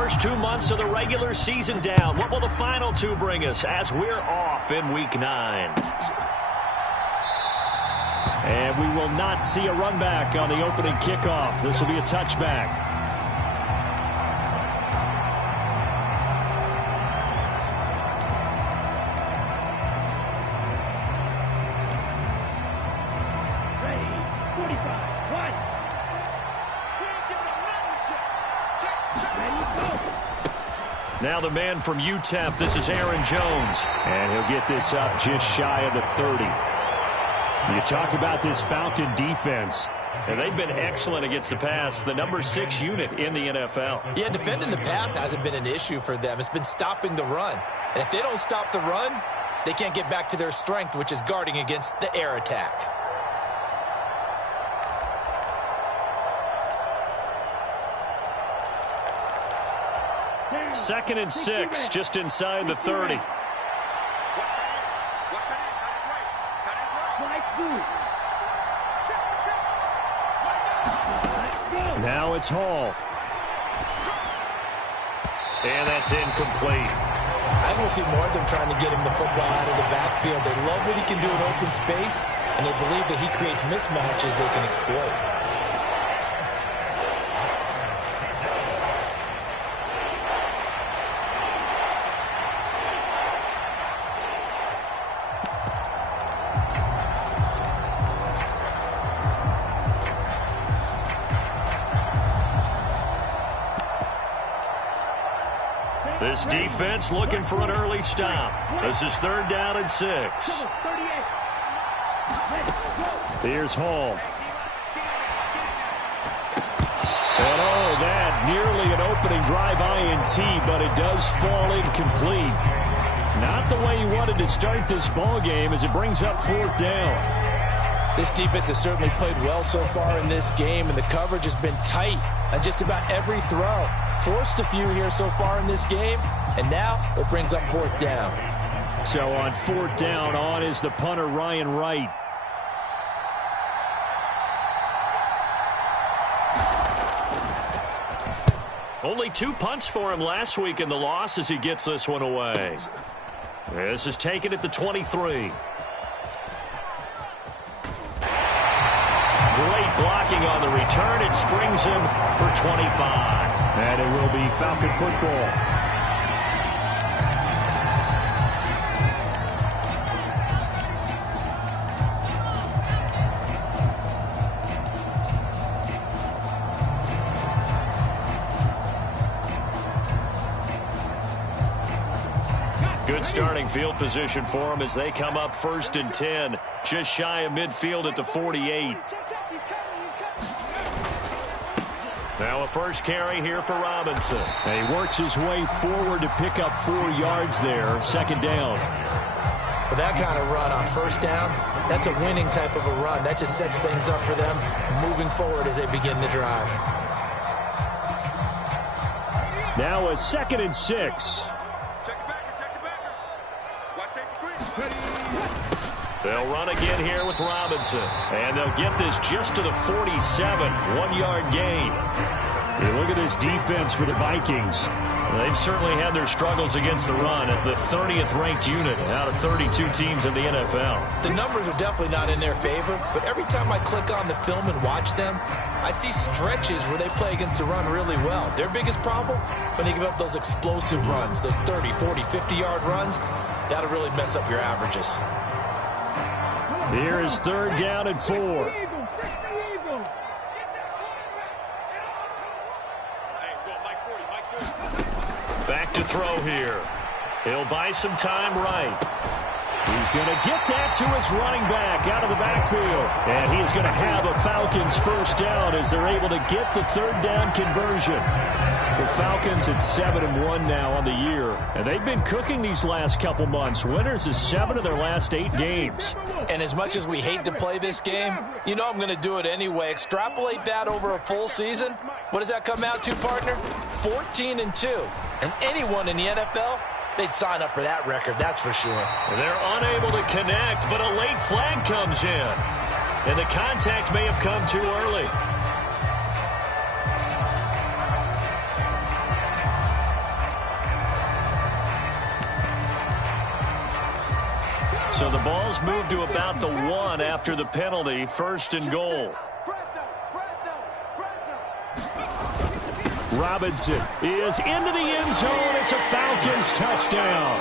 First 2 months of the regular season down. What will the final two bring us as we're off in Week 9? And we will not see a run back on the opening kickoff. This will be a touchback. Now the man from UTEP, this is Aaron Jones. And he'll get this up just shy of the 30. You talk about this Falcon defense. And they've been excellent against the pass, the number 6 unit in the NFL. Yeah, defending the pass hasn't been an issue for them. It's been stopping the run. And if they don't stop the run, they can't get back to their strength, which is guarding against the air attack. Second and 6, just inside the 30. Now it's Hall. And that's incomplete. I will see more of them trying to get him the football out of the backfield. They love what he can do in open space, and they believe that he creates mismatches they can exploit. This defense looking for an early stop. This is 3rd down and 6. Here's Hall. And oh, that nearly an opening drive INT, but it does fall incomplete. Not the way he wanted to start this ball game as it brings up 4th down. This defense has certainly played well so far in this game, and the coverage has been tight on just about every throw. Forced a few here so far in this game, and now it brings up 4th down. So on 4th down, on is the punter, Ryan Wright. Only 2 punts for him last week in the loss as he gets this one away. This is taken at the 23. Great blocking on the return. It springs him for 25. And it will be Falcon football. Good starting field position for them as they come up 1st and 10. Just shy of midfield at the 48. Now a first carry here for Robinson. And he works his way forward to pick up 4 yards there. 2nd down. For that kind of run on 1st down, that's a winning type of a run. That just sets things up for them moving forward as they begin the drive. Now a 2nd and 6. They'll run again here with Robinson. And they'll get this just to the 47. 1-yard gain. Hey, look at this defense for the Vikings. They've certainly had their struggles against the run at the 30th ranked unit out of 32 teams in the NFL. The numbers are definitely not in their favor, but every time I click on the film and watch them, I see stretches where they play against the run really well. Their biggest problem, when they give up those explosive runs, those 30, 40, 50-yard runs, that'll really mess up your averages. Here is 3rd down and 4. Back to throw here. He'll buy some time right. He's going to get that to his running back out of the backfield. And he's going to have a Falcons 1st down as they're able to get the 3rd down conversion. The Falcons at 7-1 now on the year. And they've been cooking these last couple months. Winners of 7 of their last 8 games. And as much as we hate to play this game, you know I'm going to do it anyway. Extrapolate that over a full season. What does that come out to, partner? 14-2. And anyone in the NFL, they'd sign up for that record, that's for sure. They're unable to connect, but a late flag comes in. And the contact may have come too early. So the ball's moved to about the 1 after the penalty. First and goal. Robinson is into the end zone. It's a Falcons touchdown.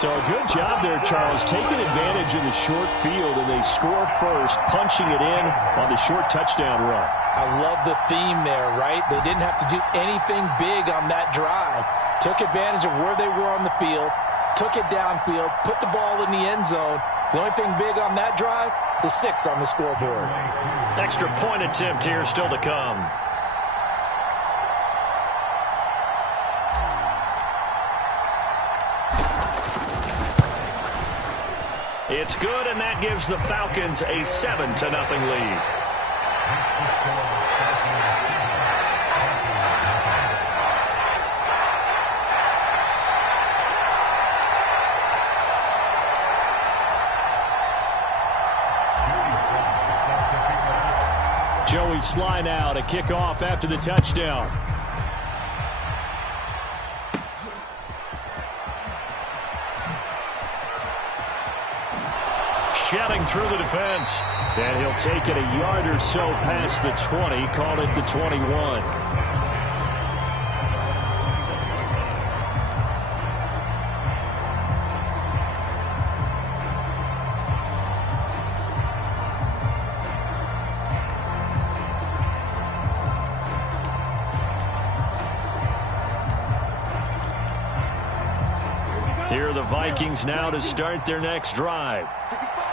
So a good job there, Charles, taking advantage of the short field, and they score first, punching it in on the short touchdown run. I love the theme there, right? They didn't have to do anything big on that drive. Took advantage of where they were on the field, took it downfield, put the ball in the end zone. The only thing big on that drive, the 6 on the scoreboard. Extra point attempt here still to come. It's good, and that gives the Falcons a 7-0 lead. Joey Sly now to kick off after the touchdown. Shedding through the defense. And he'll take it a yard or so past the 20, call it the 21. Here are the Vikings now to start their next drive.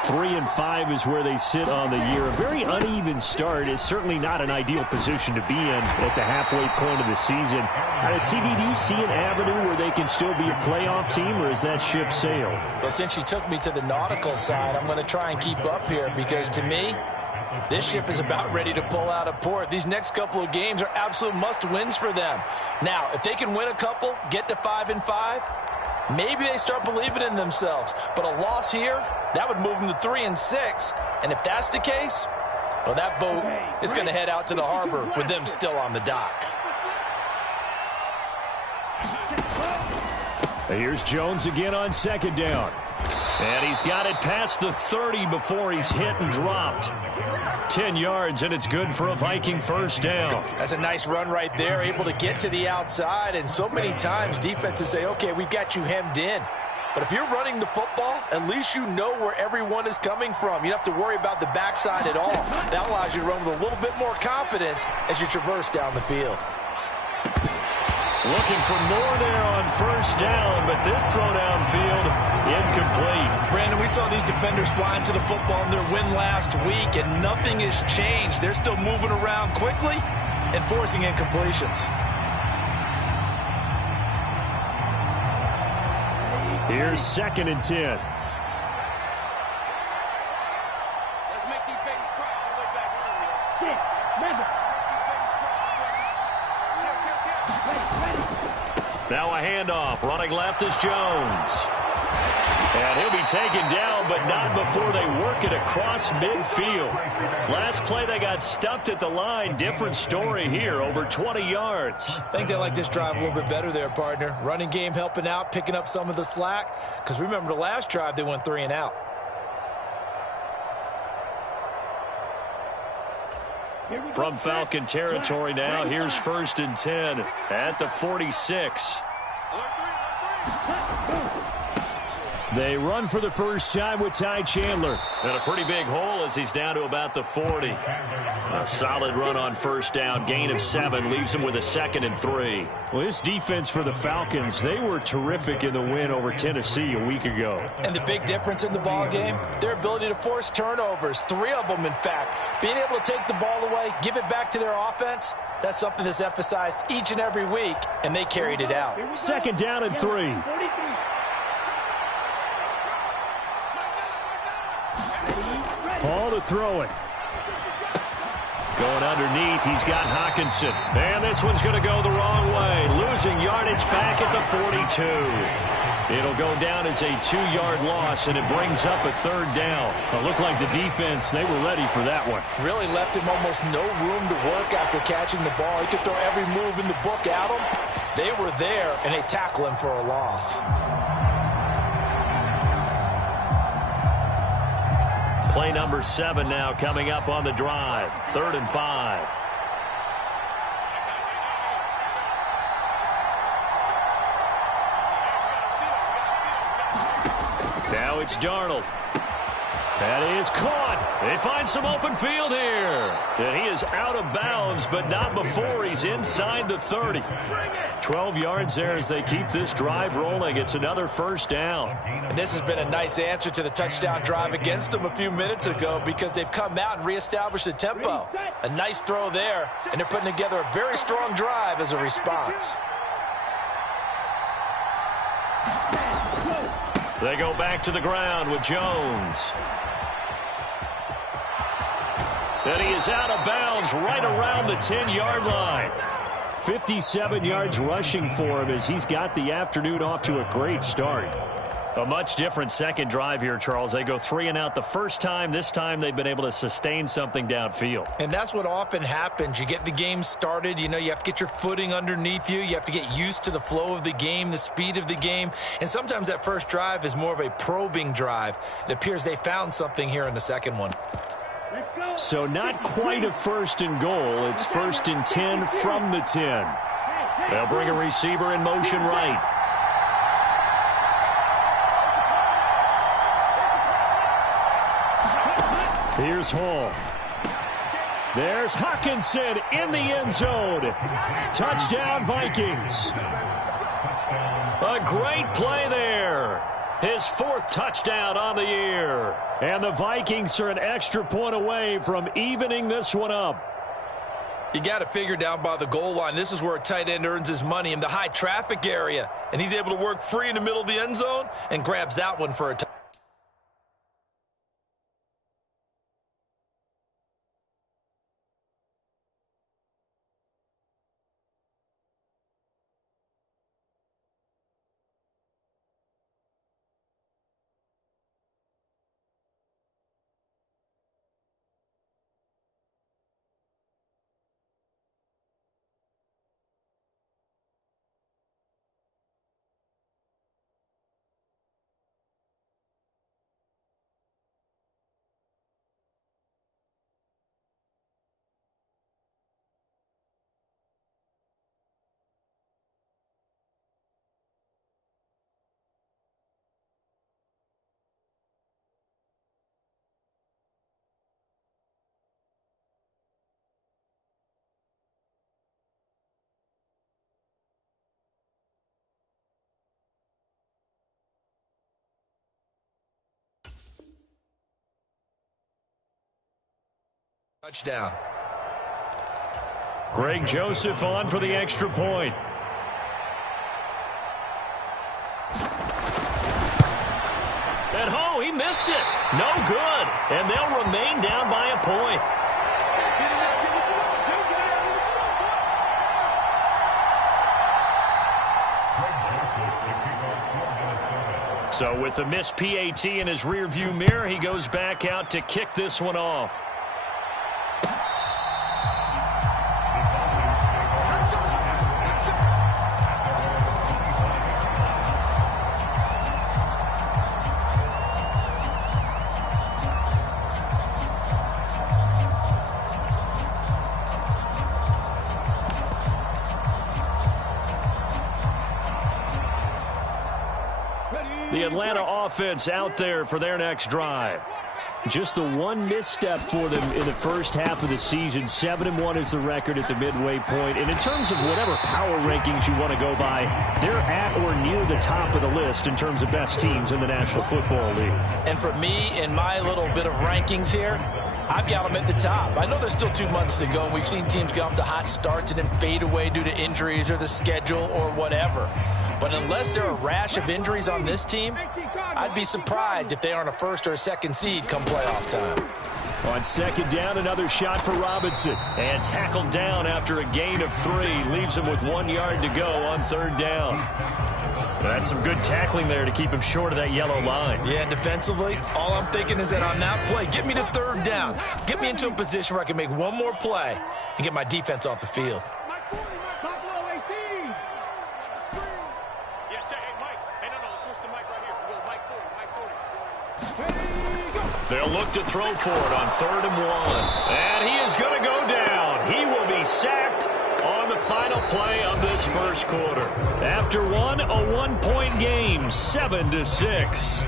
3-5 is where they sit on the year. A very uneven start is certainly not an ideal position to be in at the halfway point of the season. CD, do you see an avenue where they can still be a playoff team, or is that ship sailed? Well, since you took me to the nautical side, I'm going to try and keep up here, because to me, this ship is about ready to pull out of port. These next couple of games are absolute must-wins for them. Now, if they can win a couple, get to 5-5, maybe they start believing in themselves. But a loss here, that would move them to 3-6. And if that's the case, well, that boat is going to head out to the harbor with them still on the dock. Here's Jones again on second down. And he's got it past the 30 before he's hit and dropped. 10 yards, and it's good for a Viking first down. That's a nice run right there, able to get to the outside. And so many times defenses say, okay, we've got you hemmed in. But if you're running the football, at least you know where everyone is coming from. You don't have to worry about the backside at all. That allows you to run with a little bit more confidence as you traverse down the field. Looking for more there on first down, but this throw downfield incomplete. Brandon, we saw these defenders flying to the football in their win last week, and nothing has changed. They're still moving around quickly and forcing incompletions. Here's 2nd and 10. Let's make these babies cry all the way back home. Now a handoff. Running left is Jones. And he'll be taken down, but not before they work it across midfield. Last play, they got stuffed at the line. Different story here, over 20 yards. I think they like this drive a little bit better there, partner. Running game helping out, picking up some of the slack. Because remember the last drive, they went 3 and out. From Falcon territory now, here's 1st and 10 at the 46. They run for the first time with Ty Chandler. And a pretty big hole as he's down to about the 40. A solid run on first down. Gain of 7 leaves him with a 2nd and 3. Well, this defense for the Falcons, they were terrific in the win over Tennessee a week ago. And the big difference in the ball game, their ability to force turnovers. 3 of them, in fact. Being able to take the ball away, give it back to their offense, that's something that's emphasized each and every week, and they carried it out. 2nd down and 3. Ball to throw it. Going underneath, he's got Hawkinson. And this one's going to go the wrong way. Losing yardage back at the 42. It'll go down as a 2-yard loss, and it brings up a 3rd down. It looked like the defense, they were ready for that one. Really left him almost no room to work after catching the ball. He could throw every move in the book at him. They were there, and they tackle him for a loss. Play number 7 now coming up on the drive. 3rd and 5. Now it's Darnold. That is caught. They find some open field here. And he is out of bounds, but not before he's inside the 30. 12 yards there as they keep this drive rolling. It's another first down. And this has been a nice answer to the touchdown drive against them a few minutes ago because they've come out and reestablished the tempo. A nice throw there, and they're putting together a very strong drive as a response. They go back to the ground with Jones. And he is out of bounds right around the 10-yard line. 57 yards rushing for him as he's got the afternoon off to a great start. A much different second drive here, Charles. They go 3 and out the first time. This time they've been able to sustain something downfield. And that's what often happens. You get the game started. You know, you have to get your footing underneath you. You have to get used to the flow of the game, the speed of the game. And sometimes that first drive is more of a probing drive. It appears they found something here in the second one. So not quite a 1st and goal. It's 1st and 10 from the 10. They'll bring a receiver in motion right. Here's Hall. There's Hawkinson in the end zone. Touchdown, Vikings. A great play there. His 4th touchdown on the year. And the Vikings are an extra point away from evening this one up. You got to figure down by the goal line. This is where a tight end earns his money in the high traffic area. And he's able to work free in the middle of the end zone and grabs that one for a touchdown. Touchdown. Greg Joseph on for the extra point. And he missed it. No good. And they'll remain down by a point. So with the missed PAT in his rearview mirror, he goes back out to kick this one off. The Atlanta offense out there for their next drive. Just the one misstep for them in the first half of the season. 7-1 is the record at the midway point. And in terms of whatever power rankings you want to go by, they're at or near the top of the list in terms of best teams in the National Football League. And for me, in my little bit of rankings here, I've got them at the top. I know there's still 2 months to go. We've seen teams get off to hot starts and then fade away due to injuries or the schedule or whatever. But unless there are a rash of injuries on this team, I'd be surprised if they aren't a 1st or a 2nd seed come playoff time. On 2nd down, another shot for Robinson. And tackled down after a gain of 3. Leaves him with 1 yard to go on 3rd down. That's some good tackling there to keep him short of that yellow line. Yeah, and defensively, all I'm thinking is that on that play, get me to 3rd down. Get me into a position where I can make one more play and get my defense off the field. They'll look to throw for it on 3rd and 1. And he is going to go down. He will be sacked on the final play of this first quarter. After one, a 1-point game, 7-6.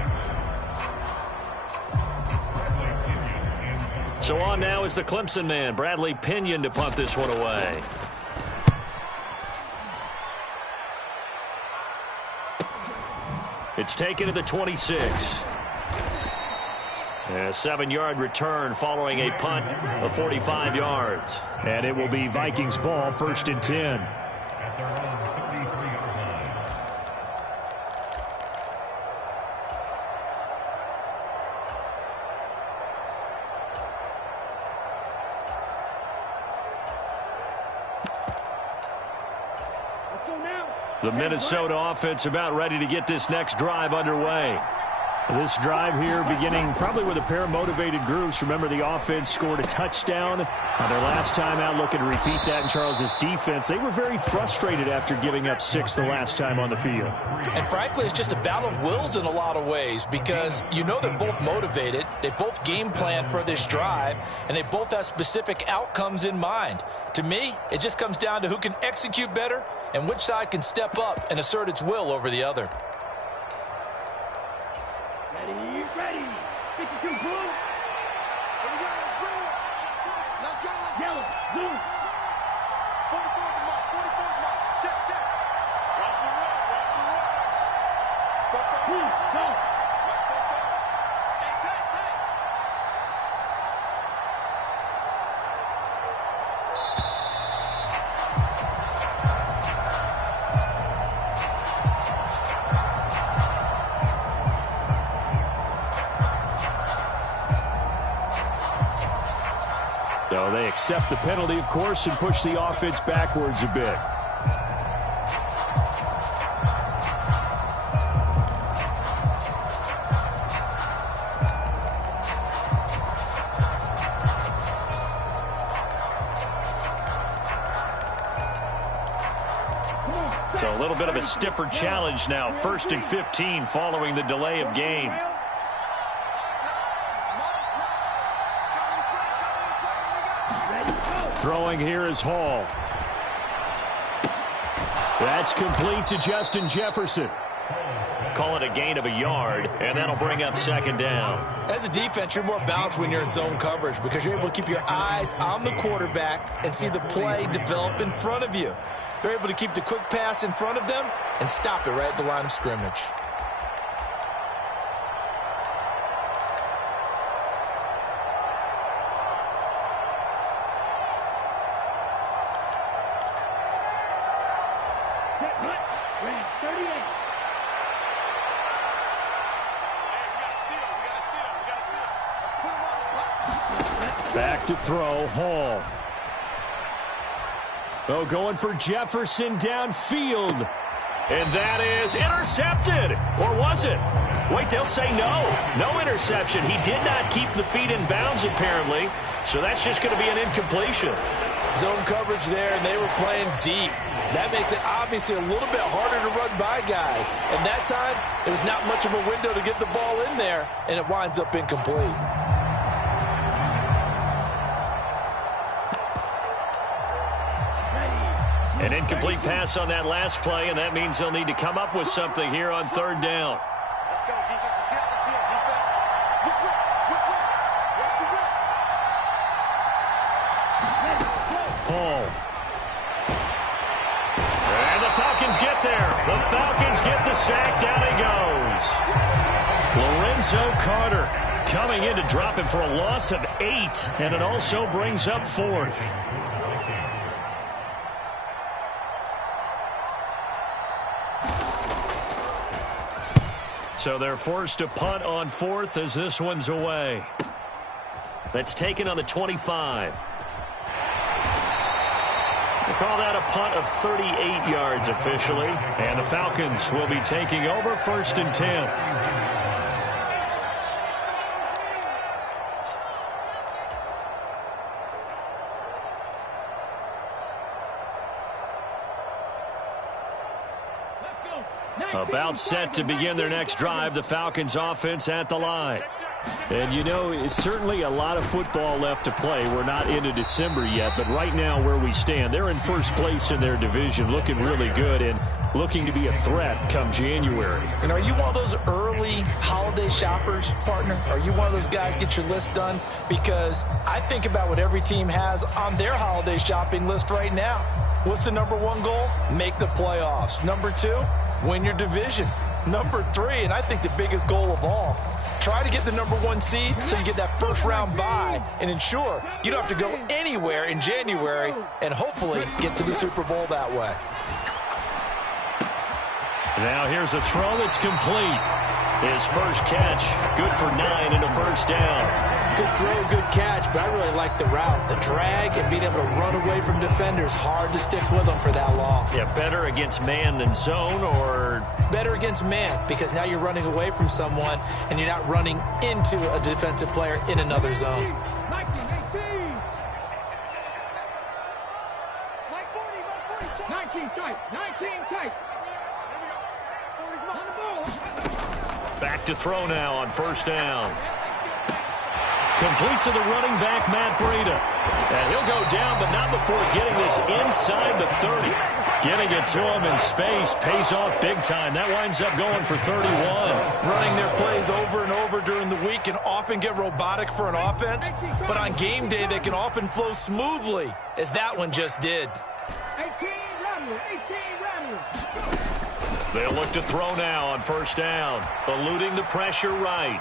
So on now is the Clemson man, Bradley Pinion, to punt this one away. It's taken to the 26. A 7-yard return following a punt of 45 yards. And it will be Vikings ball, 1st and 10. The Minnesota offense about ready to get this next drive underway. This drive here beginning probably with a pair of motivated groups. Remember, the offense scored a touchdown on their last time out, looking to repeat that in Charles's defense. They were very frustrated after giving up 6 the last time on the field. And frankly, it's just a battle of wills in a lot of ways, because you know they're both motivated. They both game plan for this drive, and they both have specific outcomes in mind. To me, it just comes down to who can execute better and which side can step up and assert its will over the other. Ready. 52 blue. Here we go. Blue. Let's go. Yellow. Blue. 44's mark. 44's mark. Check. Watch the road. Blue. Go. Hey, tight. So they accept the penalty, of course, and push the offense backwards a bit. So a little bit of a stiffer challenge now. 1st and 15 following the delay of game. Throwing here is Hall. That's complete to Justin Jefferson. Call it a gain of a yard, and that'll bring up 2nd down. As a defense, you're more balanced when you're in zone coverage because you're able to keep your eyes on the quarterback and see the play develop in front of you. They're able to keep the quick pass in front of them and stop it right at the line of scrimmage. Back to throw, Hall. Oh, going for Jefferson downfield. And that is intercepted. Or was it? Wait, they'll say no. No interception. He did not keep the feet in bounds, apparently. So that's just going to be an incompletion. Zone coverage there, and they were playing deep. That makes it obviously a little bit harder to run by guys. And that time, there was not much of a window to get the ball in there, and it winds up incomplete. An incomplete pass on that last play, and that means they'll need to come up with something here on 3rd down. Let's go, defense. Let's get out the field, defense. Whip. Watch the whip. Hall. And the Falcons get there. The Falcons get the sack. Down he goes. Lorenzo Carter coming in to drop him for a loss of 8, and it also brings up 4th. So they're forced to punt on 4th as this one's away. That's taken on the 25. They call that a punt of 38 yards officially. And the Falcons will be taking over 1st and 10. About set to begin their next drive. The Falcons offense at the line. And, you know, it's certainly a lot of football left to play. We're not into December yet, but right now where we stand, they're in first place in their division, looking really good and looking to be a threat come January. And are you one of those early holiday shoppers, partner? Are you one of those guys get your list done? Because I think about what every team has on their holiday shopping list right now. What's the number one goal? Make the playoffs. Number two, win your division. Number three, and I think the biggest goal of all, try to get the number one seed so you get that first round bye and ensure you don't have to go anywhere in January and hopefully get to the Super Bowl that way. Now here's a throw that's complete. His first catch, good for 9 and a first down. Good throw, good catch, but I really like the route. The drag and being able to run away from defenders, hard to stick with them for that long. Yeah, better against man than zone, or? Better against man, because now you're running away from someone and you're not running into a defensive player in another zone. 19 tight, 19 tight. Back to throw now on first down. Complete to the running back, Matt Breida. And he'll go down, but not before getting this inside the 30. Getting it to him in space pays off big time. That winds up going for 31. Running their plays over and over during the week can often get robotic for an offense, but on game day they can often flow smoothly, as that one just did. 18 Rattler, 18 Rattler. They'll look to throw now on first down, eluding the pressure right.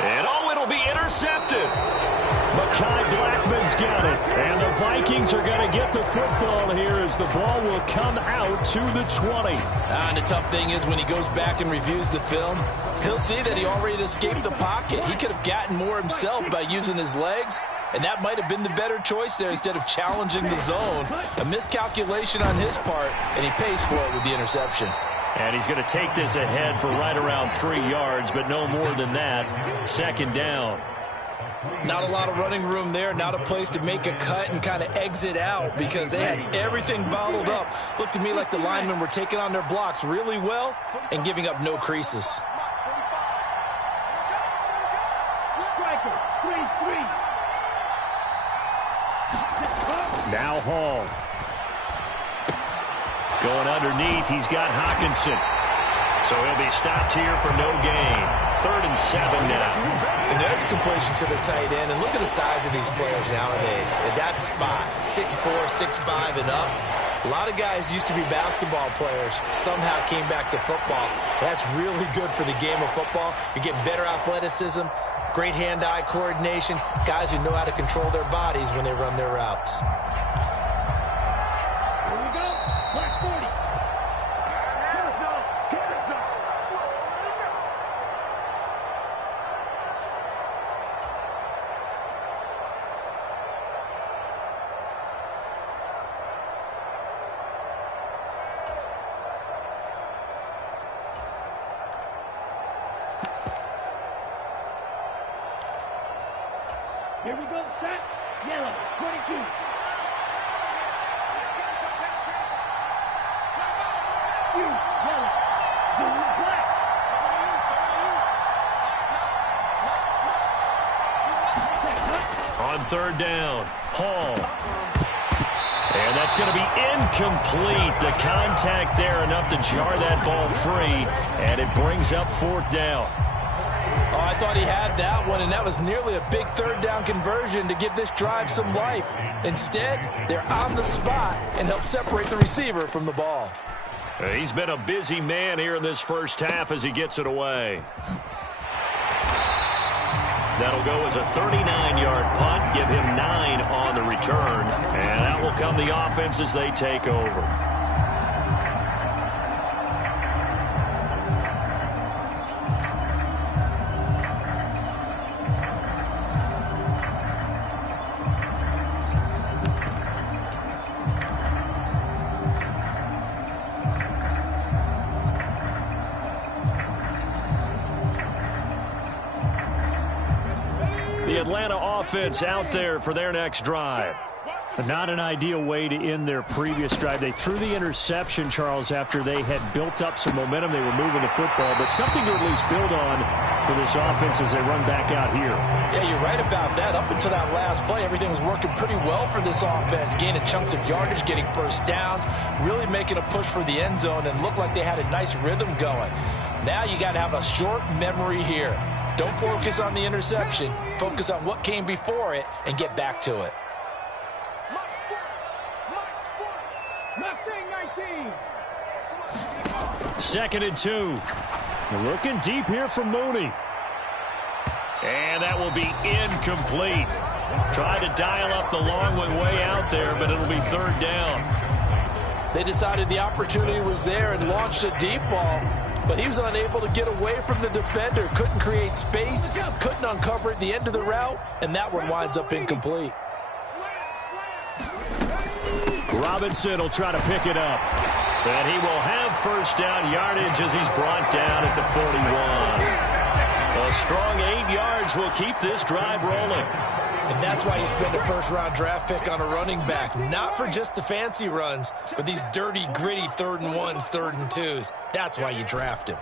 And it'll be intercepted. Mekhi Blackman's got it. And the Vikings are going to get the football here as the ball will come out to the 20. And the tough thing is when he goes back and reviews the film, he'll see that he already escaped the pocket. He could have gotten more himself by using his legs, and that might have been the better choice there instead of challenging the zone. A miscalculation on his part, and he pays for it with the interception. And he's going to take this ahead for right around 3 yards, but no more than that. Second down. Not a lot of running room there, not a place to make a cut and kind of exit out because they had everything bottled up. Looked to me like the linemen were taking on their blocks really well and giving up no creases. Striker, 3-3. Now Hall. Going underneath, he's got Hockenson. So he'll be stopped here for no gain. 3rd and 7 now. And there's a completion to the tight end. And look at the size of these players nowadays. At that spot, 6'4", 6'5", and up. A lot of guys used to be basketball players, somehow came back to football. That's really good for the game of football. You're getting better athleticism, great hand-eye coordination, guys who know how to control their bodies when they run their routes. Here we go. Black 40. Here we go, set, yellow, 22. You, yellow, blue, black. On 3rd down, Hall. And that's going to be incomplete. The contact there enough to jar that ball free, and it brings up 4th down. Oh, I thought he had that one, and that was nearly a big 3rd down conversion to give this drive some life. Instead, they're on the spot and help separate the receiver from the ball. He's been a busy man here in this first half as he gets it away. That'll go as a 39-yard punt, give him 9 on the return, and that will come the offense as they take over. The Atlanta offense out there for their next drive. Not an ideal way to end their previous drive. They threw the interception, Charles, after they had built up some momentum. They were moving the football, but something to at least build on for this offense as they run back out here. Yeah, you're right about that. Up until that last play, everything was working pretty well for this offense, gaining chunks of yardage, getting first downs, really making a push for the end zone, and looked like they had a nice rhythm going. Now you got to have a short memory here. Don't focus on the interception. Focus on what came before it and get back to it. Second and 2. Looking deep here from Mooney. And that will be incomplete. Tried to dial up the long one way out there, but it'll be third down. They decided the opportunity was there and launched a deep ball, but he was unable to get away from the defender. Couldn't create space, couldn't uncover at the end of the route, and that one winds up incomplete. Robinson will try to pick it up. And he will have first down yardage as he's brought down at the 41. A strong 8 yards will keep this drive rolling. And that's why you spend a first-round draft pick on a running back. Not for just the fancy runs, but these dirty, gritty 3rd and 1s, 3rd and 2s. That's why you draft him.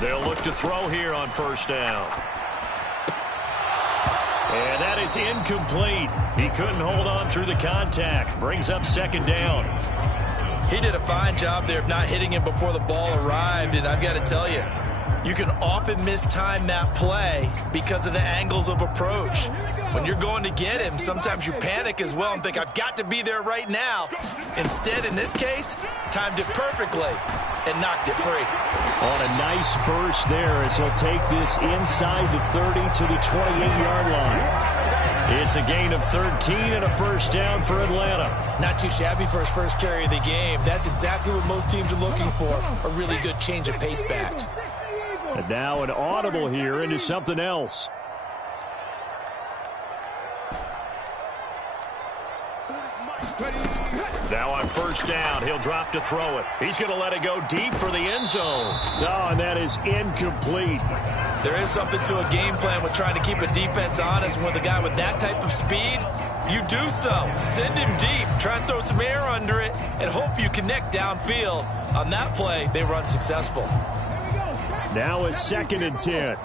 They'll look to throw here on first down. And that is incomplete. He couldn't hold on through the contact. Brings up second down. He did a fine job there of not hitting him before the ball arrived, and I've got to tell you, you can often mistime that play because of the angles of approach. When you're going to get him, sometimes you panic as well and think, I've got to be there right now. Instead, in this case, timed it perfectly and knocked it free. On a nice burst there as he'll take this inside the 30 to the 28-yard line. It's a gain of 13 and a first down for Atlanta. Not too shabby for his first carry of the game. That's exactly what most teams are looking for, a really good change of pace back. And now an audible here into something else. Now on first down, he'll drop to throw it. He's going to let it go deep for the end zone. Oh, and that is incomplete. There is something to a game plan with trying to keep a defense honest. With a guy with that type of speed, you do so. Send him deep, try and throw some air under it, and hope you connect downfield. On that play, they were unsuccessful. Now a second and 10.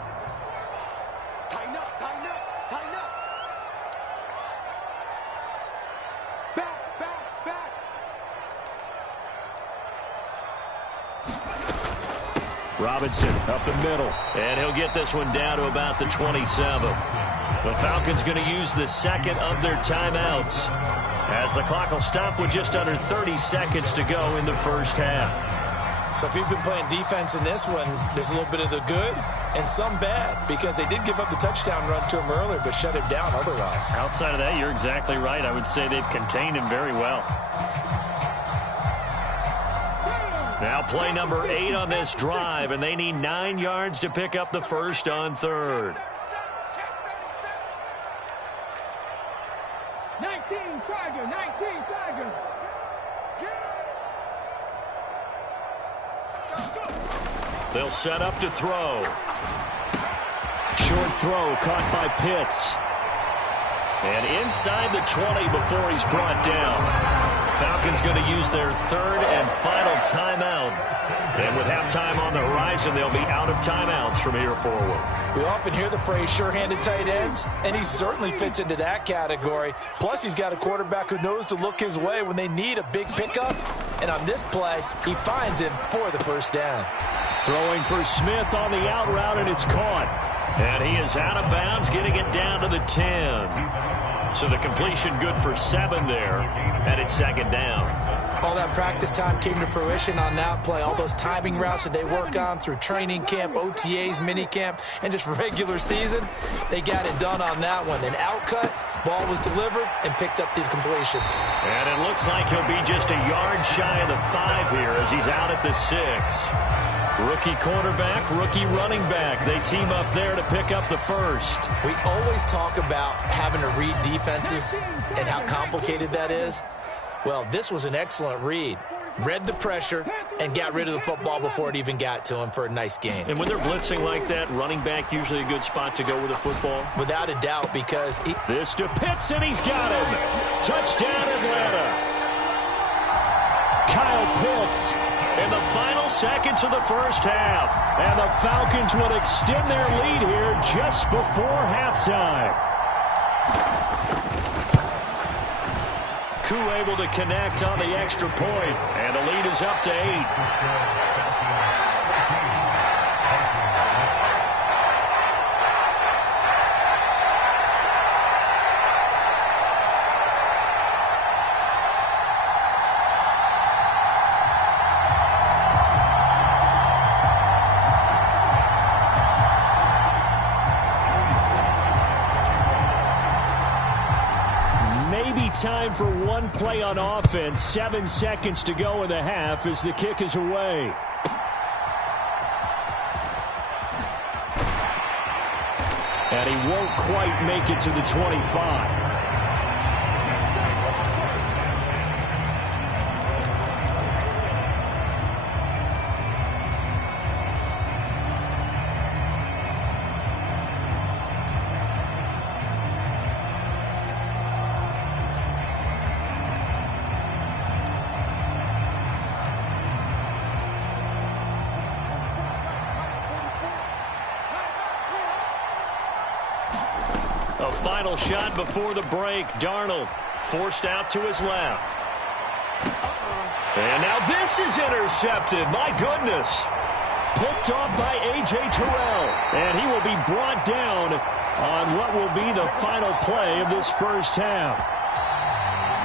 Robinson up the middle. And he'll get this one down to about the 27. The Falcons going to use the second of their timeouts, as the clock will stop with just under 30 seconds to go in the first half. So if you've been playing defense in this one, there's a little bit of the good and some bad, because they did give up the touchdown run to him earlier but shut him down otherwise. Outside of that, you're exactly right. I would say they've contained him very well. Now play number 8 on this drive, and they need 9 yards to pick up the first on third. 19 Tiger, 19 Tiger. They'll set up to throw. Short throw caught by Pitts. And inside the 20 before he's brought down. Falcons going to use their third and final timeout. And with halftime on the horizon, they'll be out of timeouts from here forward. We often hear the phrase sure-handed tight ends, and he certainly fits into that category. Plus, he's got a quarterback who knows to look his way when they need a big pickup. And on this play, he finds him for the first down. Throwing for Smith on the out route, and it's caught. And he is out of bounds, getting it down to the 10. So the completion good for 7 there, and it's second down. All that practice time came to fruition on that play. All those timing routes that they work on through training camp, OTAs, minicamp, and just regular season, they got it done on that one. An outcut, ball was delivered, and picked up the completion. And it looks like he'll be just a yard shy of the 5 here as he's out at the 6. Rookie quarterback, rookie running back. They team up there to pick up the first. We always talk about having to read defenses and how complicated that is. Well, this was an excellent read. read the pressure, and got rid of the football before it even got to him for a nice gain. And when they're blitzing like that, running back usually a good spot to go with the football? Without a doubt, because this to Pitts, and he's got him. Touchdown, Atlanta. Kyle Pitts in the final seconds of the first half. And the Falcons would extend their lead here just before halftime. Koo able to connect on the extra point, and the lead is up to 8. Time for one play on offense. 7 seconds to go in the half as the kick is away. And he won't quite make it to the 25. A final shot before the break. Darnold forced out to his left. And now this is intercepted. My goodness. Picked off by A.J. Terrell. And he will be brought down on what will be the final play of this first half.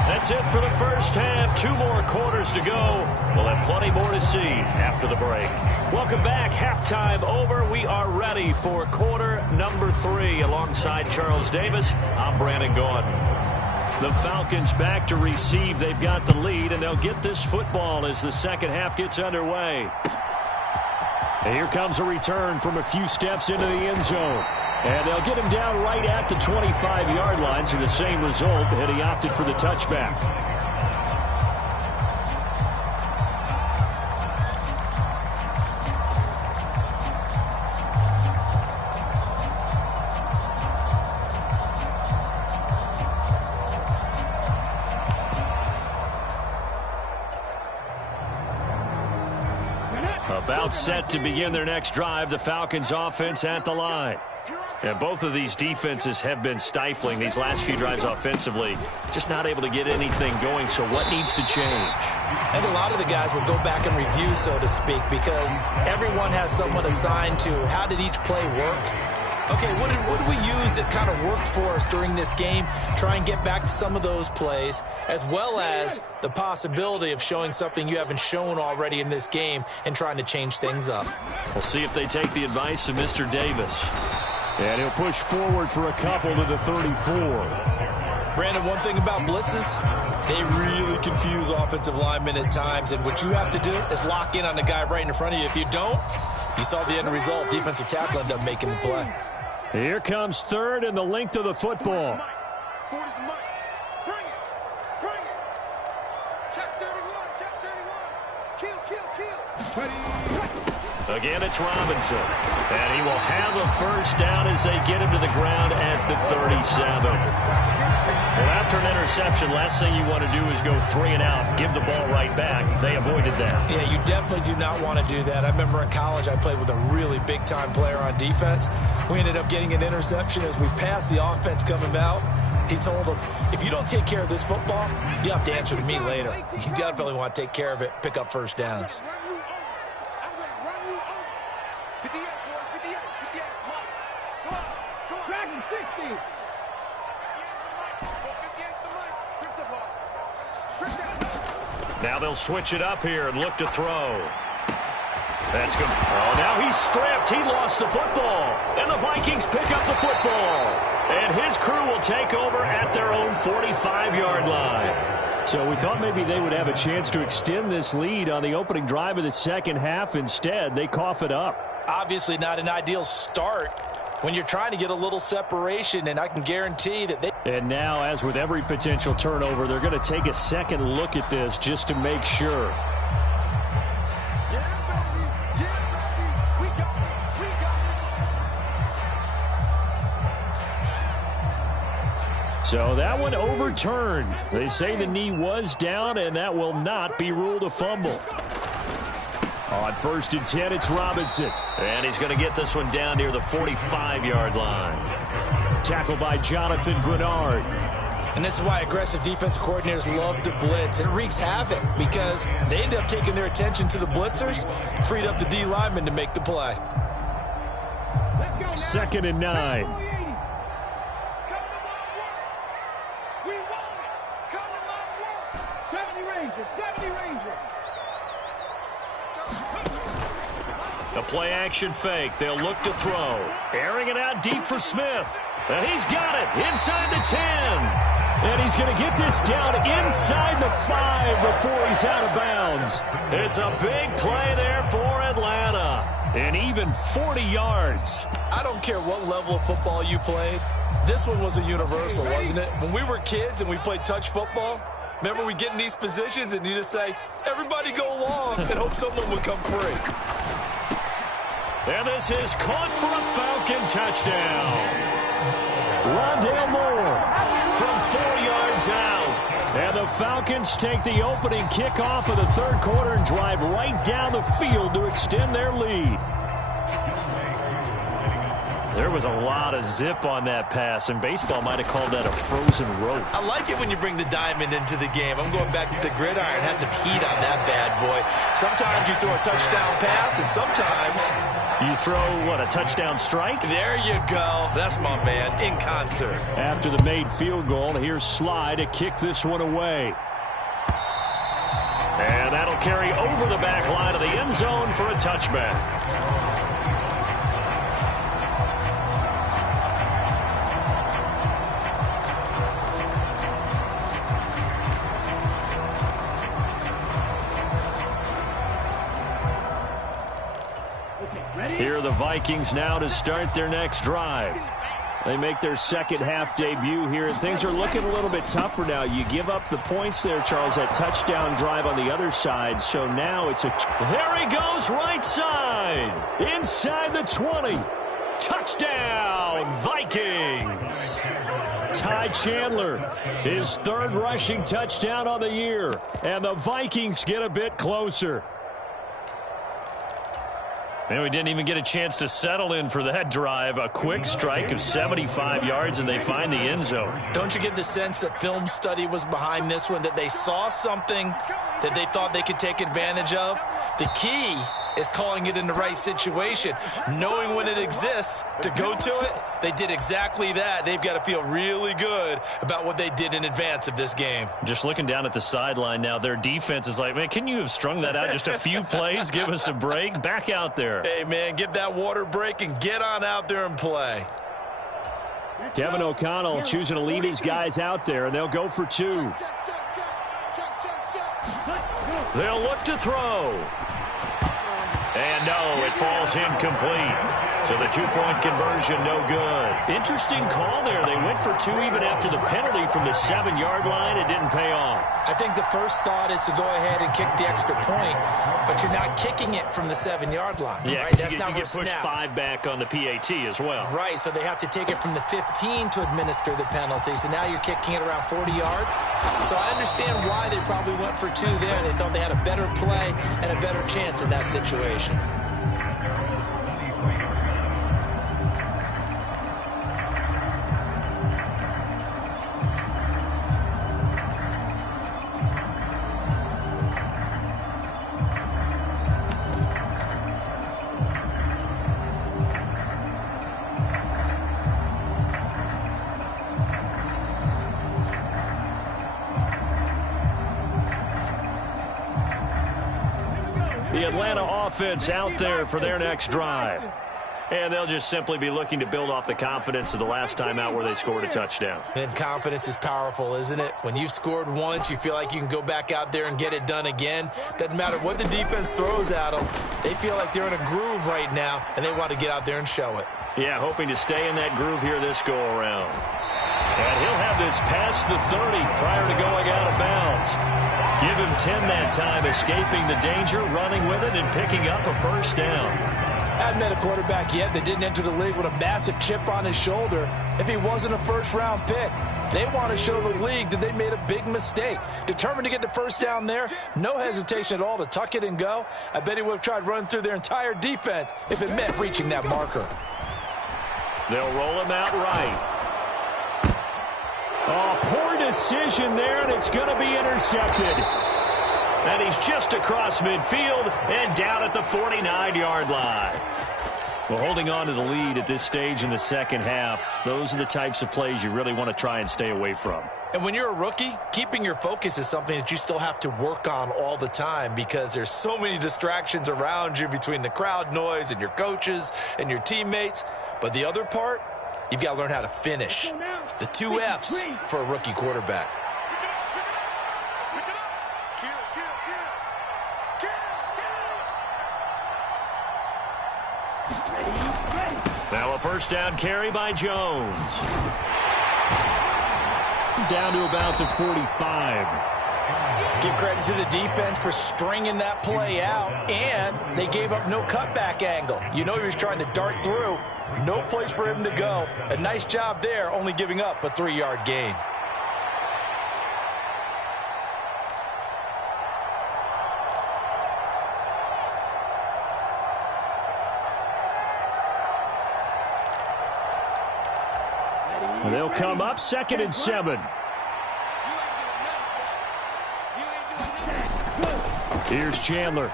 That's it for the first half. 2 more quarters to go. We'll have plenty more to see after the break. Welcome back. Halftime over. We are ready for quarter number 3. Alongside Charles Davis, I'm Brandon Gordon. The Falcons back to receive. They've got the lead, and they'll get this football as the second half gets underway. And here comes a return from a few steps into the end zone. And they'll get him down right at the 25-yard line, so the same result, and he opted for the touchback. About set to begin their next drive, the Falcons offense at the line. And both of these defenses have been stifling these last few drives offensively. Just not able to get anything going, so what needs to change? And a lot of the guys will go back and review, so to speak, because everyone has someone assigned to how did each play work. Okay, what did we use that kind of worked for us during this game? Try and get back to some of those plays, as well as the possibility of showing something you haven't shown already in this game and trying to change things up. We'll see if they take the advice of Mr. Davis. And he'll push forward for a couple to the 34. Brandon, one thing about blitzes, they really confuse offensive linemen at times, and what you have to do is lock in on the guy right in front of you. If you don't, you saw the end result. Defensive tackle ended up making the play. Here comes third and the length of the football. Again, it's Robinson. And he will have a first down as they get him to the ground at the 37. Well, after an interception, last thing you want to do is go 3 and out, give the ball right back. They avoided that. Yeah, you definitely do not want to do that. I remember in college I played with a really big-time player on defense. We ended up getting an interception as we passed the offense coming out. He told him, if you don't take care of this football, you have to answer to me later. You definitely want to take care of it, pick up first downs. Now they'll switch it up here and look to throw. That's good. Oh, now he's stripped. He lost the football. And the Vikings pick up the football. And his crew will take over at their own 45-yard line. So we thought maybe they would have a chance to extend this lead on the opening drive of the second half. Instead, they cough it up. Obviously not an ideal start when you're trying to get a little separation, and I can guarantee that they... And now, as with every potential turnover, they're going to take a second look at this just to make sure. So that one overturned. They say the knee was down, and that will not be ruled a fumble. On 1st and 10, it's Robinson. And he's going to get this one down near the 45-yard line. Tackled by Jonathan Grenard. And this is why aggressive defense coordinators love to blitz. It wreaks havoc because they end up taking their attention to the blitzers, freed up the D lineman to make the play. 2nd and 9. A play-action fake. They'll look to throw. Airing it out deep for Smith. And he's got it inside the 10. And he's going to get this down inside the 5 before he's out of bounds. It's a big play there for Atlanta. And even 40 yards. I don't care what level of football you played. This one was a universal, wasn't it? When we were kids and we played touch football, remember we get in these positions and you just say, everybody go long and hope someone would come free. And this is caught for a Falcon touchdown. Rondale Moore from 4 yards out. And the Falcons take the opening kickoff of the 3rd quarter and drive right down the field to extend their lead. There was a lot of zip on that pass, and baseball might have called that a frozen rope. I like it when you bring the diamond into the game. I'm going back to the gridiron. Had some heat on that bad boy. Sometimes you throw a touchdown pass, and sometimes you throw, what, a touchdown strike? There you go. That's my man, in concert. After the made field goal, here's Sly to kick this one away. And that'll carry over the back line of the end zone for a touchback. Here are the Vikings now to start their next drive. They make their second half debut here, and things are looking a little bit tougher now. You give up the points there, Charles, that touchdown drive on the other side. So now it's a... There he goes, right side. Inside the 20. Touchdown, Vikings. Ty Chandler, his 3rd rushing touchdown on the year. And the Vikings get a bit closer. And we didn't even get a chance to settle in for that drive. A quick strike of 75 yards, and they find the end zone. Don't you get the sense that film study was behind this one, that they saw something that they thought they could take advantage of? The key is calling it in the right situation, knowing when it exists to go to it. They did exactly that. They've got to feel really good about what they did in advance of this game. Just looking down at the sideline now, their defense is like, man, can you have strung that out just a few plays? Give us a break. Back out there. Hey, man, give that water break and get on out there and play. Kevin O'Connell choosing to leave his guys out there, and they'll go for 2. They'll look to throw. And no, it falls incomplete. So the 2-point conversion, no good. Interesting call there. They went for 2 even after the penalty from the 7-yard line. It didn't pay off. I think the first thought is to go ahead and kick the extra point, but you're not kicking it from the 7-yard line. Yeah, right? That's you not get pushed 5 back on the PAT as well. Right, so they have to take it from the 15 to administer the penalty. So now you're kicking it around 40 yards. So I understand why they probably went for 2 there. They thought they had a better play and a better chance in that situation. The Atlanta offense out there for their next drive. And they'll just simply be looking to build off the confidence of the last time out where they scored a touchdown. And confidence is powerful, isn't it? When you've scored once, you feel like you can go back out there and get it done again. Doesn't matter what the defense throws at them. They feel like they're in a groove right now, and they want to get out there and show it. Yeah, hoping to stay in that groove here this go-around. And he'll have this past the 30 prior to going out of bounds. Give him 10 that time, escaping the danger, running with it, and picking up a first down. I haven't met a quarterback yet that didn't enter the league with a massive chip on his shoulder if he wasn't a first-round pick. They want to show the league that they made a big mistake. Determined to get the first down there. No hesitation at all to tuck it and go. I bet he would have tried running through their entire defense if it meant reaching that marker. They'll roll him out right. Oh, poor decision there, and it's going to be intercepted. And he's just across midfield and down at the 49-yard line. Well, holding on to the lead at this stage in the second half, those are the types of plays you really want to try and stay away from. And when you're a rookie, keeping your focus is something that you still have to work on all the time because there's so many distractions around you between the crowd noise and your coaches and your teammates. But the other part, you've got to learn how to finish. It's the 2 F's for a rookie quarterback. Now a first down carry by Jones. Down to about the 45. Give credit to the defense for stringing that play out, and they gave up no cutback angle. You know he was trying to dart through. No place for him to go. A nice job there, only giving up a 3-yard gain. They'll come up 2nd and 7. Here's Chandler.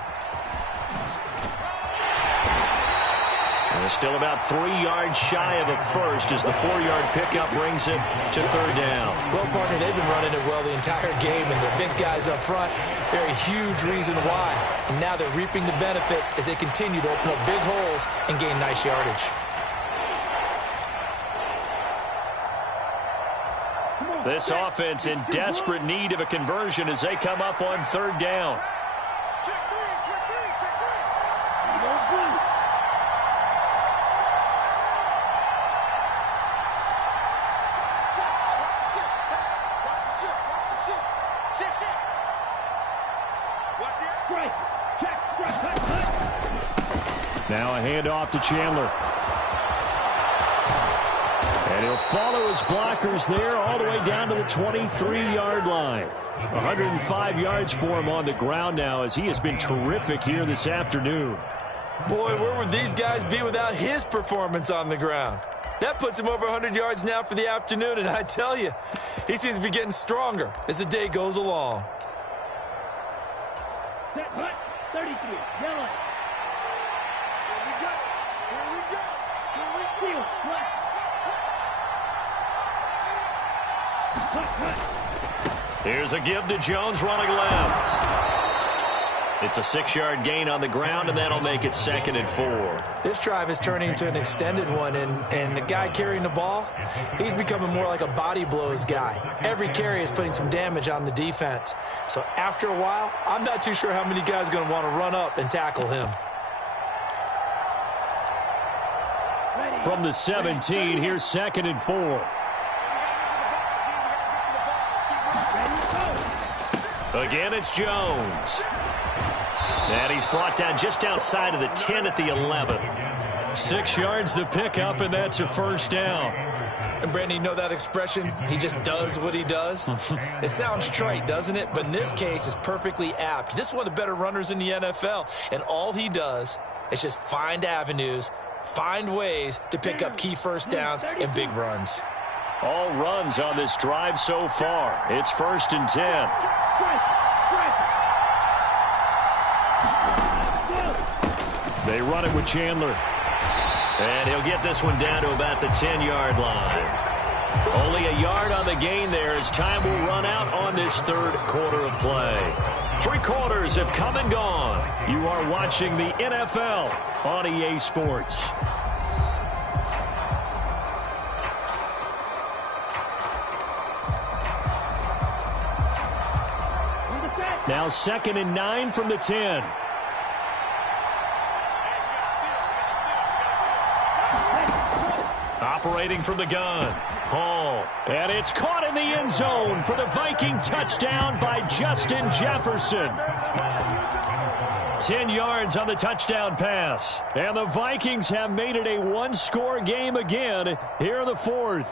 And still about 3 yards shy of a first as the 4-yard pickup brings it to 3rd down. Well, partner, they've been running it well the entire game, and the big guys up front, they're a huge reason why. And now they're reaping the benefits as they continue to open up big holes and gain nice yardage. This offense in desperate need of a conversion as they come up on 3rd down. Now a handoff to Chandler. And he'll follow his blockers there all the way down to the 23-yard line. 105 yards for him on the ground now as he has been terrific here this afternoon. Boy, where would these guys be without his performance on the ground? That puts him over 100 yards now for the afternoon, and I tell you, he seems to be getting stronger as the day goes along. Set, hut, 33, yellow. Here we go. Here we go. Here we go. Black. Here's a give to Jones running left. It's a 6-yard gain on the ground, and that'll make it 2nd and 4. This drive is turning into an extended one, and the guy carrying the ball, he's becoming more like a body blows guy. Every carry is putting some damage on the defense. So after a while, I'm not too sure how many guys are going to want to run up and tackle him. From the 17, here's 2nd and 4. Again, it's Jones. And he's brought down just outside of the 10 at the 11. 6 yards the pickup, and that's a first down. And Brandon, you know that expression? He just does what he does? It sounds trite, doesn't it? But in this case, it's perfectly apt. This is one of the better runners in the NFL. And all he does is just find avenues, find ways to pick up key first downs and big runs. All runs on this drive so far. It's 1st and 10. They run it with Chandler. And he'll get this one down to about the 10-yard line. Only a yard on the gain there as time will run out on this 3rd quarter of play. 3 quarters have come and gone. You are watching the NFL on EA Sports. Now 2nd and 9 from the 10. Operating from the gun. Hall. And it's caught in the end zone for the Viking touchdown by Justin Jefferson. 10 yards on the touchdown pass. And the Vikings have made it a one-score game again here in the 4th.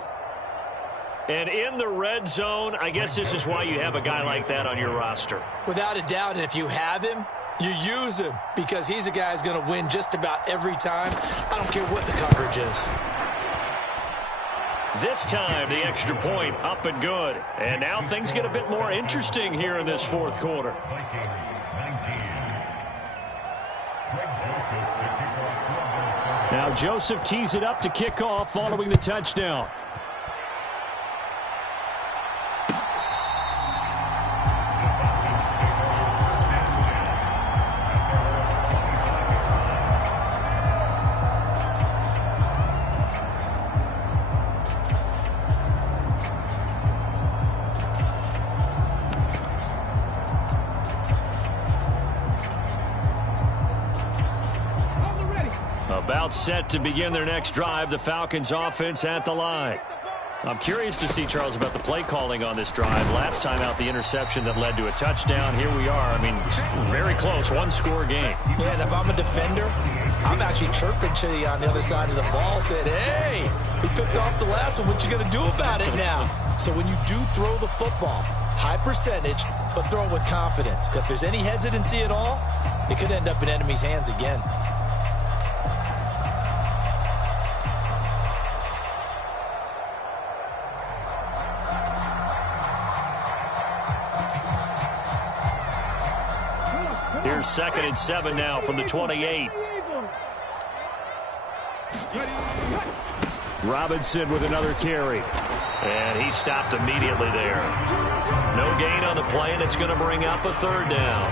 And in the red zone, I guess this is why you have a guy like that on your roster. Without a doubt, and if you have him, you use him because he's a guy who's going to win just about every time. I don't care what the coverage is. This time, the extra point up and good. And now things get a bit more interesting here in this fourth quarter. Now Joseph tees it up to kick off following the touchdown. About set to begin their next drive, the Falcons offense at the line. I'm curious to see, Charles, about the play calling on this drive. Last time out, the interception that led to a touchdown. Here we are. I mean, very close, one-score game. Yeah, and if I'm a defender, I'm actually chirping to you on the other side of the ball, saying, hey, we picked off the last one. What you going to do about it now? So when you do throw the football, high percentage, but throw it with confidence. Because if there's any hesitancy at all, it could end up in enemy's hands again. Here's 2nd and 7 now from the 28. Robinson with another carry. And he stopped immediately there. No gain on the play, and it's going to bring up a 3rd down.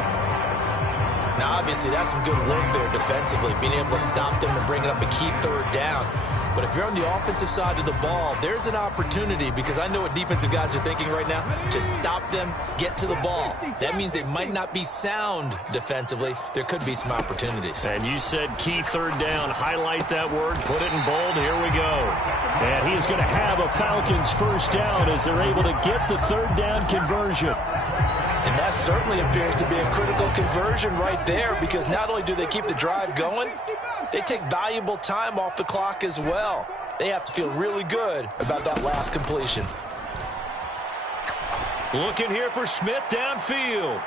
Now, obviously, that's some good work there defensively, being able to stop them and bring it up a key 3rd down. But if you're on the offensive side of the ball, there's an opportunity because I know what defensive guys are thinking right now. Just stop them, get to the ball. That means they might not be sound defensively. There could be some opportunities. And you said key 3rd down. Highlight that word. Put it in bold. Here we go. And he is going to have a Falcons 1st down as they're able to get the 3rd down conversion. And that certainly appears to be a critical conversion right there because not only do they keep the drive going, they take valuable time off the clock as well. They have to feel really good about that last completion. Looking here for Smith downfield.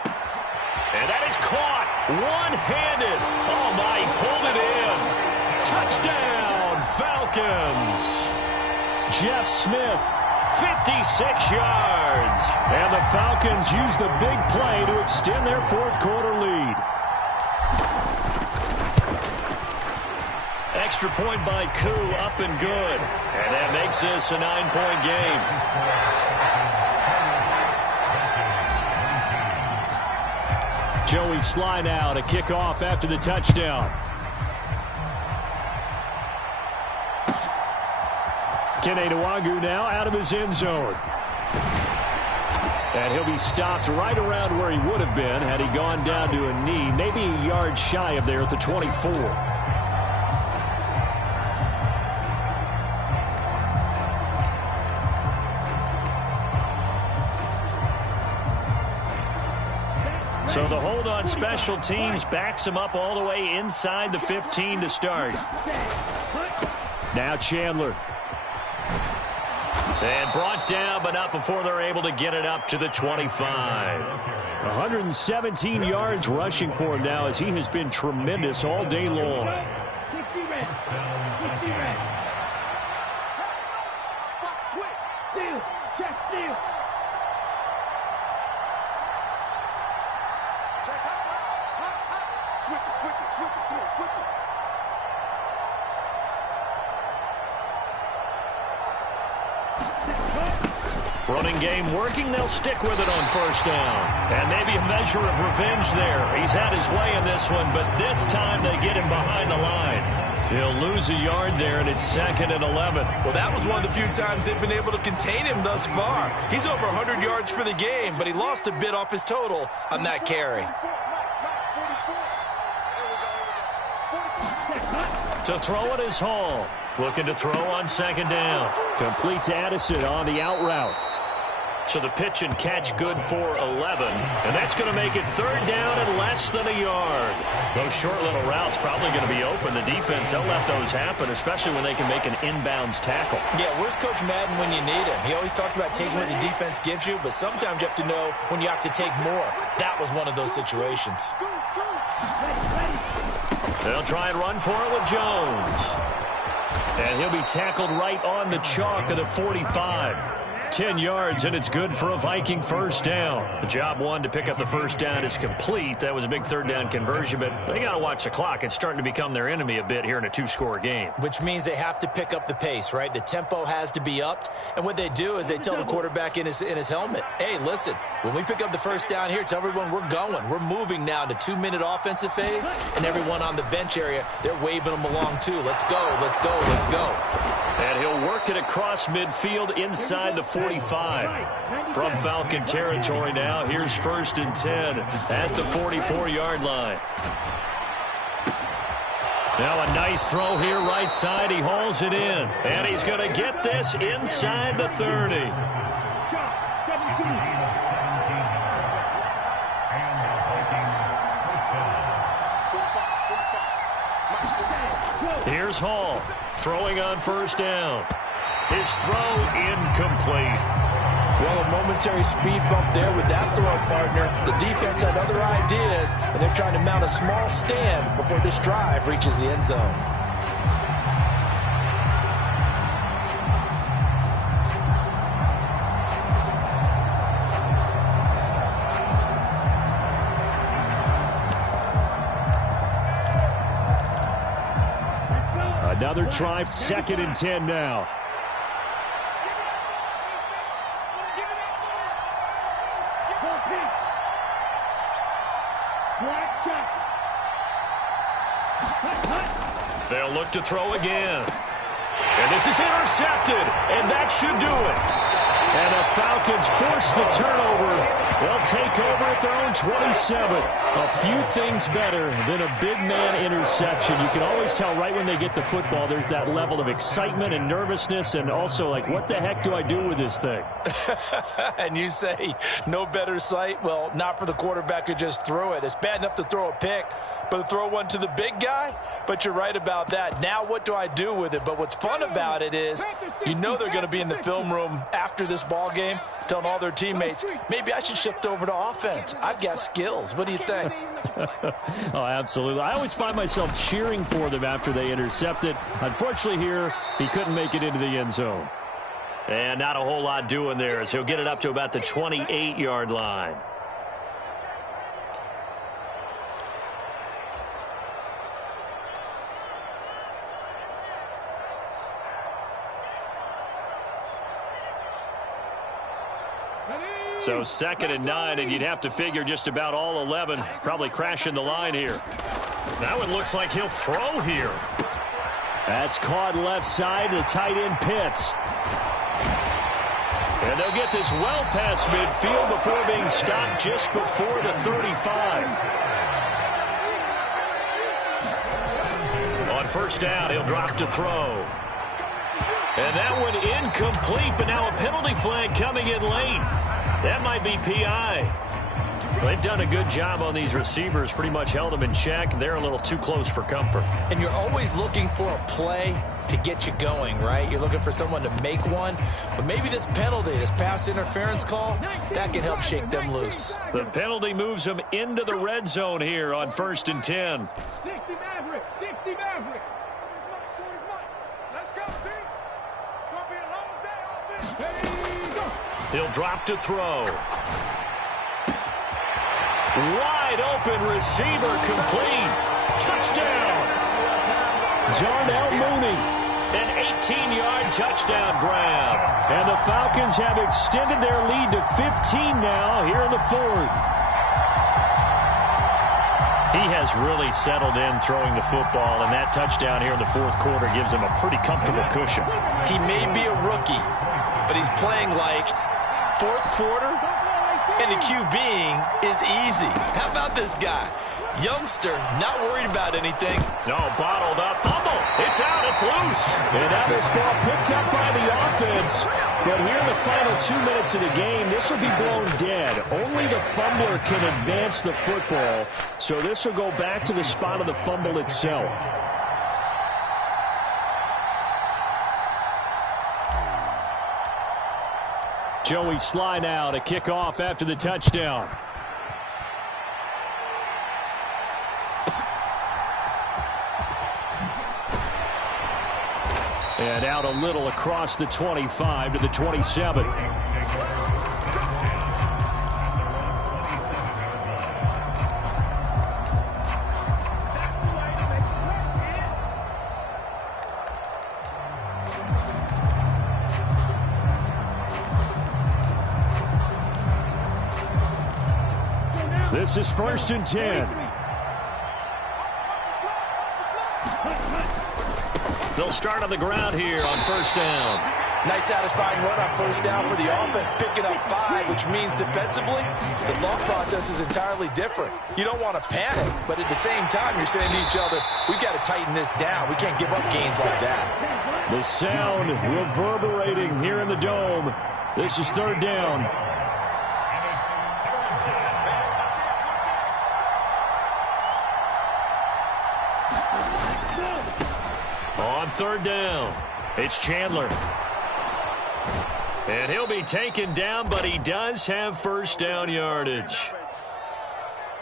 And that is caught one-handed. Oh, my, he pulled it in. Touchdown, Falcons. Jeff Smith, 56 yards. And the Falcons use the big play to extend their fourth quarter lead. Extra point by Koo, up and good. And that makes this a 9-point game. Joey Sly now to kick off after the touchdown. Kene Nwangwu now out of his end zone. And he'll be stopped right around where he would have been had he gone down to a knee, maybe a yard shy of there at the 24. So the hold on special teams backs him up all the way inside the 15 to start. Now Chandler. And brought down, but not before they're able to get it up to the 25. 117 yards rushing for him now as he has been tremendous all day long. Running game working. They'll stick with it on 1st down. And maybe a measure of revenge there. He's had his way in this one, but this time they get him behind the line. He'll lose a yard there, and it's 2nd and 11. Well, that was one of the few times they've been able to contain him thus far. He's over 100 yards for the game, but he lost a bit off his total on that carry. To throw it is Hall. Looking to throw on 2nd down. Complete to Addison on the out route. So the pitch and catch good for 11. And that's going to make it third down and less than a yard. Those short little routes probably going to be open. The defense, they'll let those happen, especially when they can make an inbounds tackle. Yeah, where's Coach Madden when you need him? He always talked about taking what the defense gives you, but sometimes you have to know when you have to take more. That was one of those situations. They'll try and run for it with Jones. And he'll be tackled right on the chalk of the 45. 10 yards, and it's good for a Viking first down. The job one to pick up the first down is complete. That was a big third down conversion, but they got to watch the clock. It's starting to become their enemy a bit here in a two-score game. Which means they have to pick up the pace, right? The tempo has to be upped, and what they do is they tell the quarterback in his helmet, hey, listen, when we pick up the first down here, tell everyone we're going. We're moving now to 2-minute offensive phase, and everyone on the bench area, they're waving them along too. Let's go, let's go, let's go. And he'll work it across midfield inside the 45. From Falcon territory now, here's 1st and 10 at the 44-yard line. Now a nice throw here right side. He hauls it in. And he's going to get this inside the 30. Here's Hall throwing on first down. His throw incomplete. Well, a momentary speed bump there with that throw partner. The defense had other ideas, and they're trying to mount a small stand before this drive reaches the end zone. Another try, 2nd and 10 now. They'll look to throw again. And this is intercepted, and that should do it. And the Falcons force the turnover. They'll take over at their own 27. A few things better than a big man interception. You can always tell right when they get the football, there's that level of excitement and nervousness, and also like, what the heck do I do with this thing? And you say, no better sight? Well, not for the quarterback who just threw it. It's bad enough to throw a pick, but to throw one to the big guy? But you're right about that. Now what do I do with it? But what's fun about it is, you know they're going to be in the film room after this ball game telling all their teammates, maybe I should shift over to offense. I've got skills. What do you think? Oh, absolutely. I always find myself cheering for them after they intercept it. Unfortunately here, he couldn't make it into the end zone. And not a whole lot doing there as he'll get it up to about the 28-yard line. So 2nd and 9, and you'd have to figure just about all 11 probably crashing the line here. Now it looks like he'll throw here. That's caught left side. The tight end Pitts. And they'll get this well past midfield before being stopped just before the 35. On first down, he'll drop to throw. And that one incomplete, but now a penalty flag coming in late. That might be PI. They've done a good job on these receivers, pretty much held them in check. They're a little too close for comfort. And you're always looking for a play to get you going, right? You're looking for someone to make one. But maybe this penalty, this pass interference call, that can help shake them loose. The penalty moves them into the red zone here on 1st and 10. 60 Maverick, 60 Maverick. Let's go, team. It's going to be a long day on this. He'll drop to throw. Wide open receiver complete. Touchdown. Darnell Mooney. An 18-yard touchdown grab. And the Falcons have extended their lead to 15 now here in the 4th. He has really settled in throwing the football, and that touchdown here in the 4th quarter gives him a pretty comfortable cushion. He may be a rookie, but he's playing like 4th quarter, and the QBing is easy. How about this guy? Youngster, not worried about anything. No, bottled up. Fumble. It's out. It's loose. And now this ball picked up by the offense. But here in the final 2 minutes of the game, this will be blown dead. Only the fumbler can advance the football. So this will go back to the spot of the fumble itself. Joey Sly now to kick off after the touchdown. And out a little across the 25 to the 27. This is 1st and 10. They'll start on the ground here on 1st down. Nice satisfying run on 1st down for the offense, picking up 5, which means defensively, the thought process is entirely different. You don't want to panic, but at the same time, you're saying to each other, we've got to tighten this down. We can't give up gains like that. The sound reverberating here in the Dome. This is 3rd down. On 3rd down, it's Chandler. And he'll be taken down, but he does have 1st down yardage.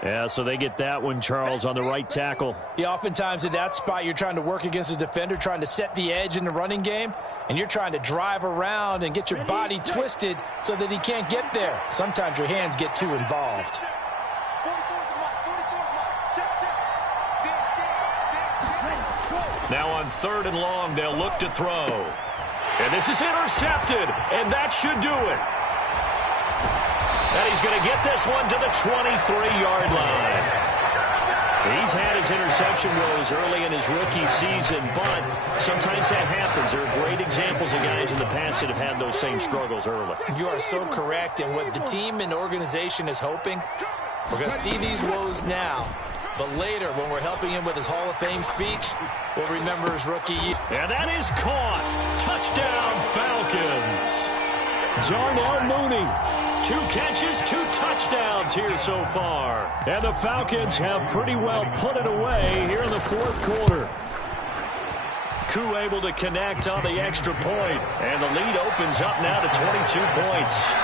Yeah, so they get that one, Charles, on the right tackle. Yeah, oftentimes in that spot, you're trying to work against a defender, trying to set the edge in the running game, and you're trying to drive around and get your body twisted so that he can't get there. Sometimes your hands get too involved. Now on 3rd and long, they'll look to throw. And this is intercepted, and that should do it. And he's going to get this one to the 23-yard line. He's had his interception woes early in his rookie season, but sometimes that happens. There are great examples of guys in the past that have had those same struggles early. You are so correct, and what the team and organization is hoping, we're going to see these woes now. But later, when we're helping him with his Hall of Fame speech, we'll remember his rookie year. And that is caught. Touchdown, Falcons. Darnell Mooney. 2 catches, 2 touchdowns here so far. And the Falcons have pretty well put it away here in the 4th quarter. Koo able to connect on the extra point. And the lead opens up now to 22 points.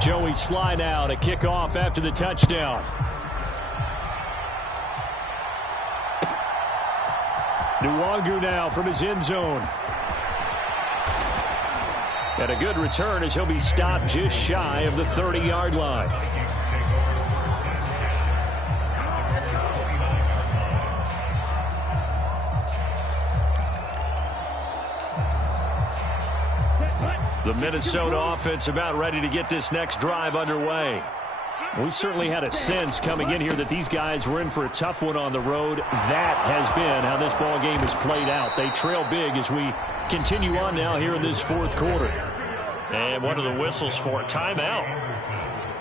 Joey Sly now to kick off after the touchdown. Nwangu now from his end zone. And a good return as he'll be stopped just shy of the 30-yard line. The Minnesota offense about ready to get this next drive underway. We certainly had a sense coming in here that these guys were in for a tough one on the road. That has been how this ball game has played out. They trail big as we continue on now here in this 4th quarter. And what are the whistles for? Timeout.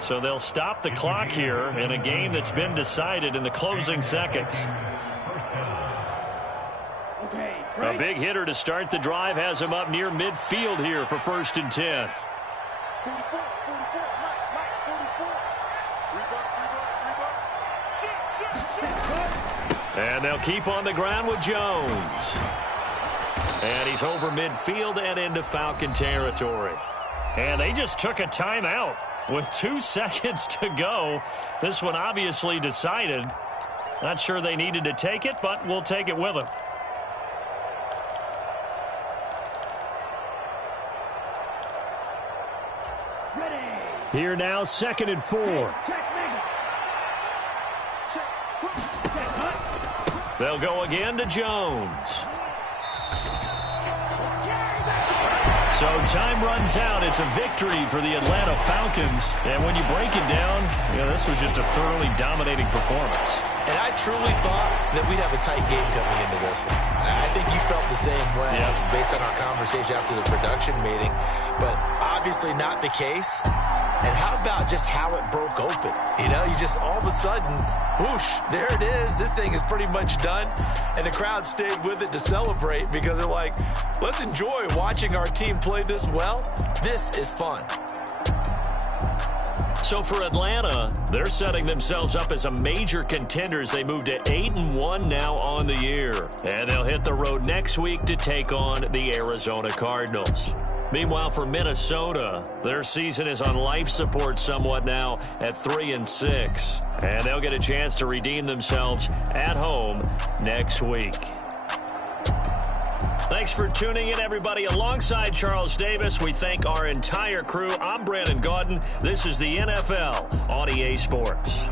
So they'll stop the clock here in a game that's been decided in the closing seconds. A big hitter to start the drive has him up near midfield here for 1st and 10. 44, Mike, And they'll keep on the ground with Jones. And he's over midfield and into Falcon territory. And they just took a timeout with 2 seconds to go. This one obviously decided. Not sure they needed to take it, but we'll take it with them. Here now, 2nd and 4. They'll go again to Jones. So time runs out. It's a victory for the Atlanta Falcons. And when you break it down, this was just a thoroughly dominating performance. And I truly thought that we'd have a tight game coming into this one. I think you felt the same way based on our conversation after the production meeting, but obviously not the case. And how about just how it broke open? You know, you just all of a sudden, whoosh, there it is. This thing is pretty much done. And the crowd stayed with it to celebrate because they're like, let's enjoy watching our team play this well. This is fun. So for Atlanta, they're setting themselves up as a major contender as they move to 8-1 now on the year. And they'll hit the road next week to take on the Arizona Cardinals. Meanwhile, for Minnesota, their season is on life support somewhat now at 3-6. And they'll get a chance to redeem themselves at home next week. Thanks for tuning in, everybody. Alongside Charles Davis, we thank our entire crew. I'm Brandon Gaudin. This is the NFL on EA Sports.